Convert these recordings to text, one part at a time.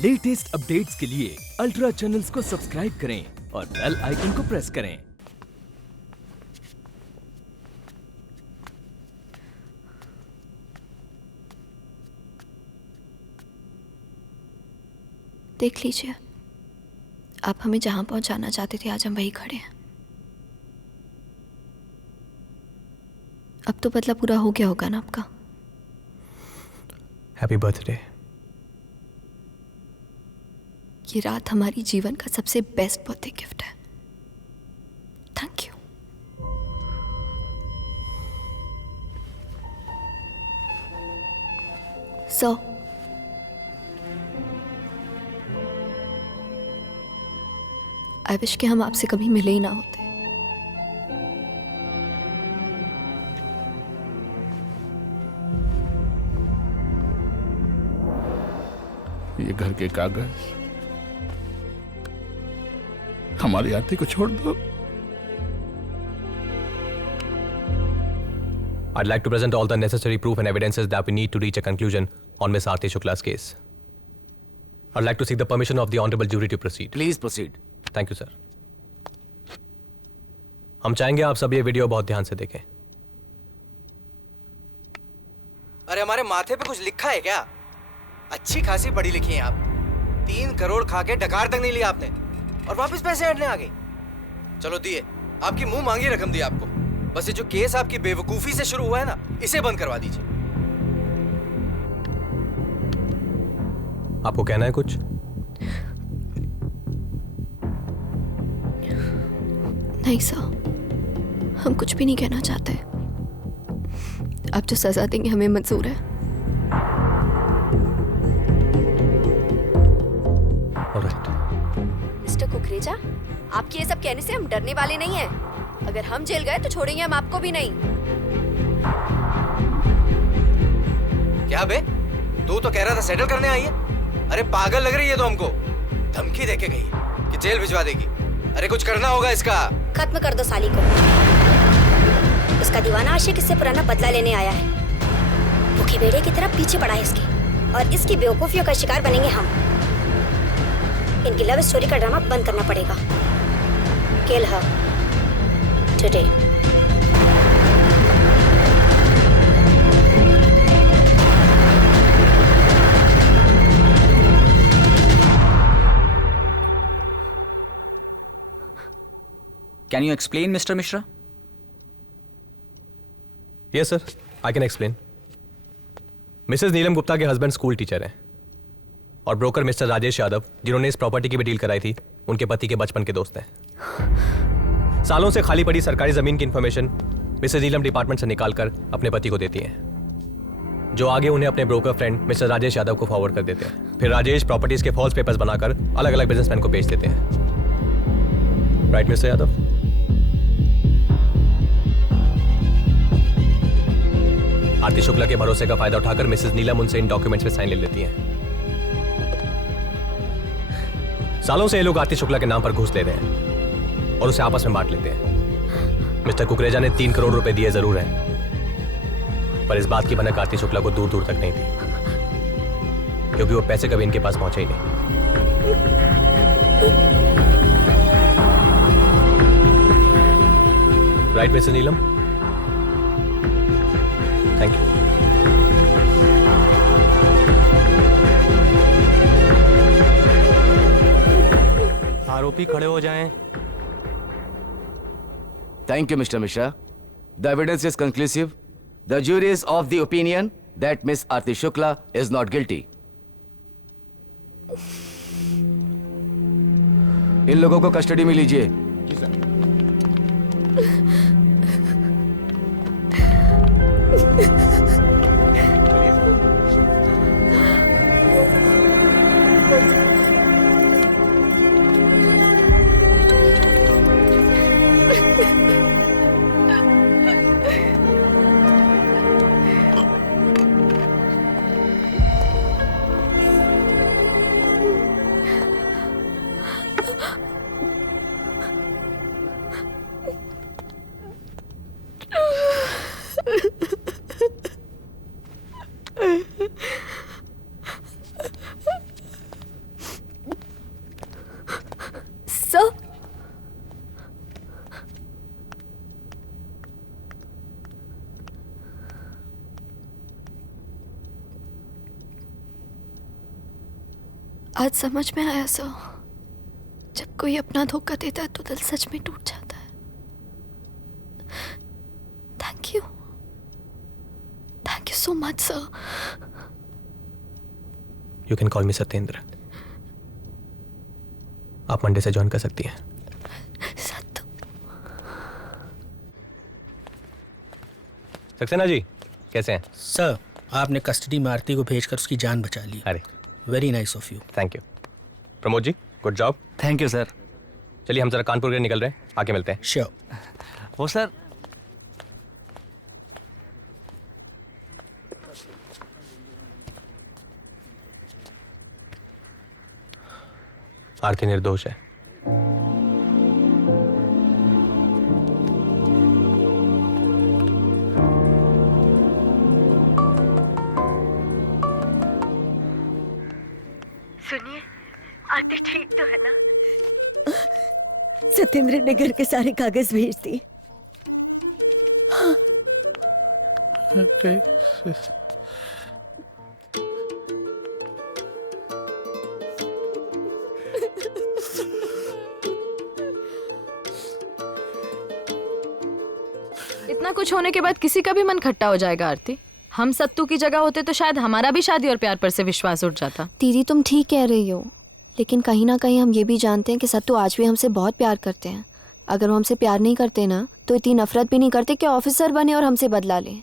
Latest updates के लिए ultra channels को सब्सक्राइब करें और बेल आइकन को प्रेस करें। देख लीजिए, आप हमें जहां पहुंचाना चाहते थे आज हम वहीं खड़े हैं। अब तो बदला पूरा हो गया होगा ना आपका। Happy birthday. ये रात हमारी जीवन का सबसे बेस्ट बर्थडे गिफ्ट है। Thank you. So I wish कि हम आपसे कभी मिले ही ना होते। ये घर के कागज हमारी आरती को छोड़ दो। I'd like to present all the necessary proof and evidences that we need to reach a conclusion on Miss Aarti Shukla's case. I'd like to seek the permission of the honorable jury to proceed. Please proceed. Thank you, sir. हम चाहेंगे आप सब ये video बहुत ध्यान से देखें। अरे हमारे माथे पे कुछ लिखा है क्या? अच्छी खासी पढ़ी लिखी हैं आप। 3 करोड़ खा के डकार तक नहीं लिया आपने और वापस पैसे हटने आ गए। चलो दिए, आपकी मुंह मांगी रकम दी आपको। बस ये जो केस आपकी बेवकूफी से शुरू हुआ है ना, इसे बंद करवा दीजिए। आपको कहना है कुछ? नहीं सर, हम कुछ भी नहीं कहना चाहते। आप जो सजा देंगे हमें मंजूर है। मिस्टर कुकरेजा, आपके ये सब कहने से हम डरने वाले नहीं हैं। अगर हम जेल गए तो छोड़ेंगे हम आपको भी नहीं। क्या बे? तू तो कह रहा था सेटल करने आई है। अरे पागल लग रही है तो हमको। धमकी देके गई है कि जेल भिजवा देगी। अरे कुछ करना होगा इसका। खत्म कर दो साली को। उसका दीवाना आशिक इससे पुराना बदला लेने आया है। भूखे भेड़िए की तरह पीछे पड़ा है इसके, और इसकी बेवकूफियों का शिकार बनेंगे हम। इनकी लव स्टोरी का ड्रामा बंद करना पड़ेगा। Kill her today. Can you explain, Mr. Mishra? Yes, sir. I can explain. Mrs Neelam Gupta के हस्बैंड स्कूल टीचर हैं और ब्रोकर मिस्टर राजेश यादव, जिन्होंने इस प्रॉपर्टी की भी डील कराई थी, उनके पति के बचपन के दोस्त हैं। सालों से खाली पड़ी सरकारी जमीन की इंफॉर्मेशन मिसेस नीलम डिपार्टमेंट से निकालकर अपने पति को देती हैं, जो आगे उन्हें अपने broker friend mister Rajesh Yadav को फॉरवर्ड कर देते हैं। फिर राजेश प्रॉपर्टीज के फॉल्स पेपर्स बनाकर अलग अलग बिजनेसमैन को बेच देते हैं। Right mister Yadav? आरती शुक्ला के भरोसे का फायदा उठाकर मिसेस नीलम उनसे इन डॉक्यूमेंट्स पे साइन ले लेती हैं। सालों से ये लोग आरती शुक्ला के नाम पर घूस ले रहे हैं और उसे आपस में बांट लेते हैं। मिस्टर कुकरेजा ने 3 करोड़ रुपए दिए जरूर हैं, पर इस बात की भनक आरती शुक्ला को दूर दूर तक नहीं थी, क्योंकि वो पैसे कभी इनके पास पहुंचे ही नहीं। Right mister Neelam? Thank you. आरोपी खड़े हो जाएं। Thank you, Mr. Mishra. The evidence is conclusive. The jury is of the opinion that Miss Aarti Shukla is not guilty. इन लोगों को कस्टडी में लीजिए। आज समझ में आया सर, जब कोई अपना धोखा देता है तो दिल सच में टूट जाता है। Thank you so much sir. You can call मी सत्येंद्र। आप मंडे से ज्वाइन कर सकती हैं। सत्तू, सक्सेना जी कैसे हैं? सर, आपने कस्टडी में आरती को भेजकर उसकी जान बचा ली। अरे very nice of you. Thank you. Pramod ji good job. Thank you sir. चलिए हम जरा कानपुर के लिए निकल रहे हैं, आके मिलते हैं। श्योर। वो सर, आरती निर्दोष है। सुनिए, आरती ठीक तो है ना? सत्येंद्र ने घर के सारे कागज भेज दिए। इतना कुछ होने के बाद किसी का भी मन खट्टा हो जाएगा आरती। हम सत्तू की जगह होते तो शायद हमारा भी शादी और प्यार पर से विश्वास उठ जाता। दीदी तुम ठीक कह रही हो, लेकिन कहीं ना कहीं हम ये भी जानते हैं कि सत्तू आज भी हमसे बहुत प्यार करते हैं। अगर वो हमसे प्यार नहीं करते ना तो इतनी नफरत भी नहीं करते कि ऑफिसर बने और हमसे बदला ले।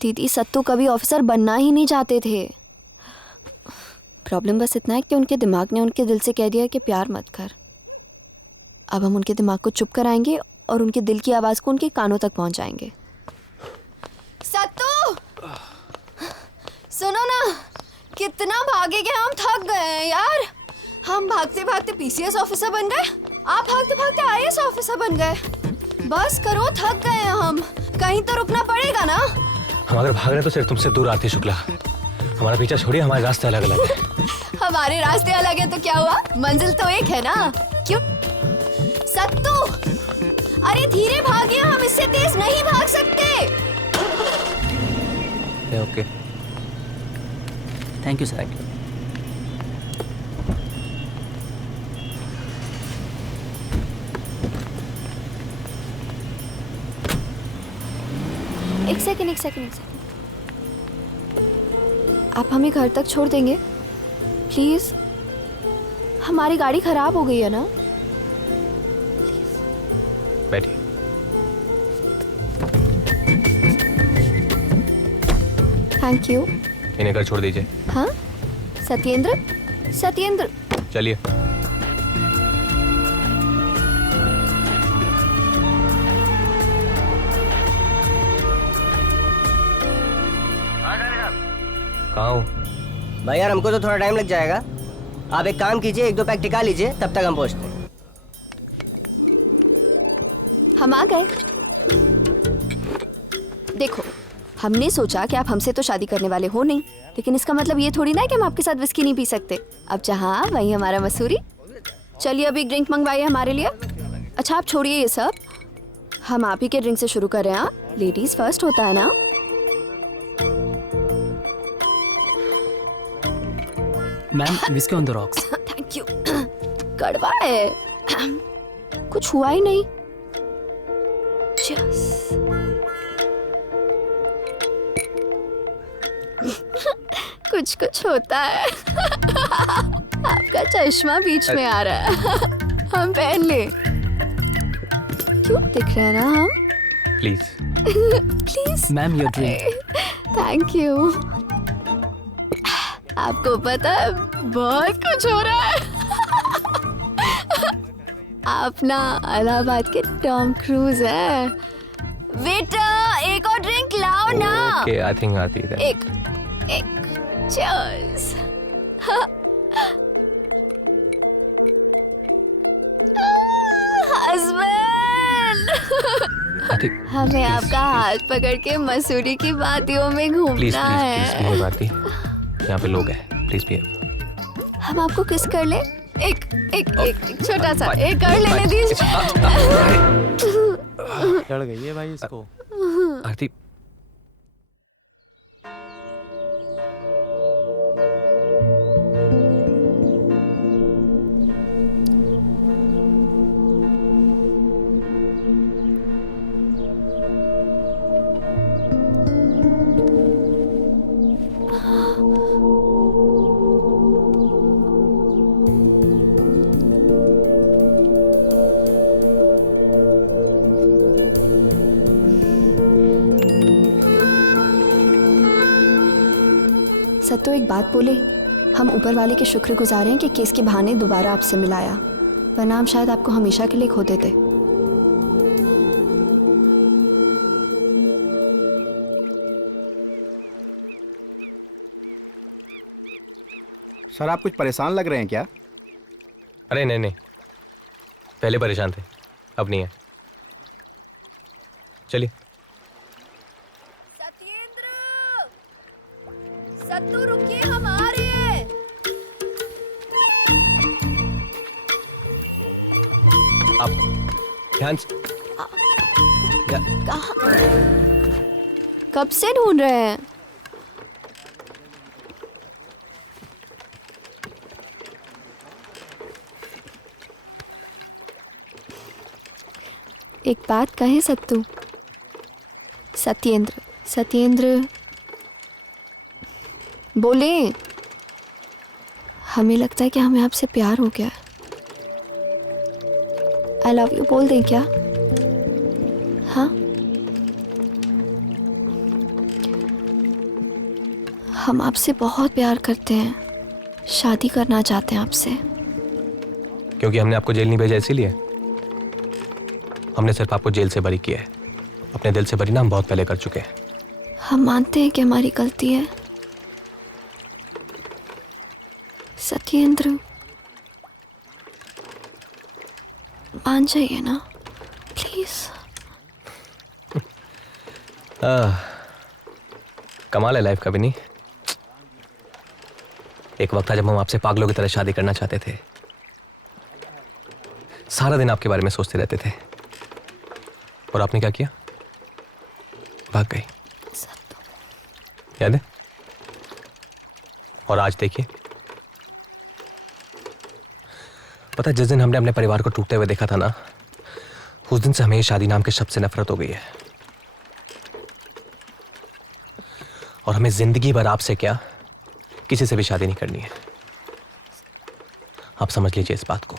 दीदी सत्तू कभी ऑफिसर बनना ही नहीं चाहते थे। प्रॉब्लम बस इतना है कि उनके दिमाग ने उनके दिल से कह दिया कि प्यार मत कर। अब हम उनके दिमाग को चुप कराएंगे और उनके दिल की आवाज़ को उनके कानों तक पहुंचाएंगे। सत्तू सुनो ना, कितना भागेंगे, हम थक गए हैं यार। हम भागते भागते पीसीएस ऑफिसर बन गए, आप भागते भागते आईएएस ऑफिसर बन गए। बस करो, थक गए हैं हम, कहीं तो रुकना पड़ेगा ना। हम अगर भाग रहे हैं तो सिर्फ तुमसे दूर आरती शुक्ला। हमारा पीछा छोड़िए, हमारे रास्ते अलग अलग हैं। हमारे रास्ते अलग है तो क्या हुआ, मंजिल तो एक है ना। क्यों सत्तू, अरे धीरे भागिए, हम इससे तेज नहीं भाग सकते। Okay thank you sir. एक सेकंड। आप हमें घर तक छोड़ देंगे प्लीज? हमारी गाड़ी खराब हो गई है ना। बैठिए। Thank you. इन्हें घर छोड़ दीजिए। हाँ सत्येंद्र, चलिए। कहाँ हो? भाई यार हमको तो थोड़ा टाइम लग जाएगा। आप एक काम कीजिए, 1-2 पैक टिका लीजिए, तब तक हम पहुँचते हैं। हम आ गए। देखो, हमने सोचा कि आप हमसे तो शादी करने वाले हो नहीं, लेकिन इसका मतलब ये थोड़ी ना है कि हम आपके साथ विस्की नहीं पी सकते। अब जहाँ वहीं हमारा मसूरी। चलिए अभी ड्रिंक मंगवाइए हमारे लिए। अच्छा आप छोड़िए ये सब, हम आप ही के ड्रिंक से शुरू कर रहे हैं। लेडीज फर्स्ट होता है ना। Ma'am whisky on the rocks. Thank you. कड़वा है, कुछ हुआ ही नहीं। Cheers. कुछ होता है। आपका चश्मा बीच में आ रहा है। हम पहन ले। क्यों दिख रहे हैं ना हम? Please. Please ma'am your drink. Thank you. आपको पता है बहुत कुछ हो रहा है। आप ना इलाहाबाद के टॉम क्रूज है। वेटर एक और ड्रिंक लाओ ना। ओके आई थिंक आती है। एक चीयर्स। हस्बैंड, हमें आपका हाथ पकड़ के मसूरी की वादियों में प्लीज घूमना प्लीज है। प्लीज आरती, यहाँ पे लोग हैं, प्लीज बिहेव। हम आपको किस कर ले? एक छोटा सा एक कर लेने दीजिए। चढ़ गई है भाई इसको। आरती सत्तू एक बात बोले, हम ऊपर वाले के शुक्रगुजार हैं कि केस के बहाने दोबारा आपसे मिलाया, वरना हम शायद आपको हमेशा के लिए खो देते। सर आप कुछ परेशान लग रहे हैं क्या? अरे नहीं नहीं, पहले परेशान थे, अब नहीं है। चलिए। सत्तू रुकिए, हम आ रहे हैं। आप ध्यान से। कहाँ? कब से ढूंढ रहे हैं? एक बात कहे सत्तू, सत्येंद्र बोले। हमें लगता है कि हमें आपसे प्यार हो गया। आई लव यू बोल दें क्या? हाँ, हम आपसे बहुत प्यार करते हैं, शादी करना चाहते हैं आपसे। क्योंकि हमने आपको जेल नहीं भेजा इसीलिए। हमने सिर्फ आपको जेल से बरी किया है, अपने दिल से बरी ना हम बहुत पहले कर चुके हैं। हम मानते हैं कि हमारी गलती है सत्येंद्र, मान जाइए ना प्लीज। कमाल है लाइफ का भी नहीं। एक वक्त था जब हम आपसे पागलों की तरह शादी करना चाहते थे, सारा दिन आपके बारे में सोचते रहते थे, और आपने क्या किया? भाग गई, याद है? और आज देखिए, पता है जिस दिन हमने अपने परिवार को टूटते हुए देखा था ना, उस दिन से हमें ये शादी नाम के शब्द से नफरत हो गई है। और हमें जिंदगी भर आपसे क्या, किसी से भी शादी नहीं करनी है। आप समझ लीजिए इस बात को।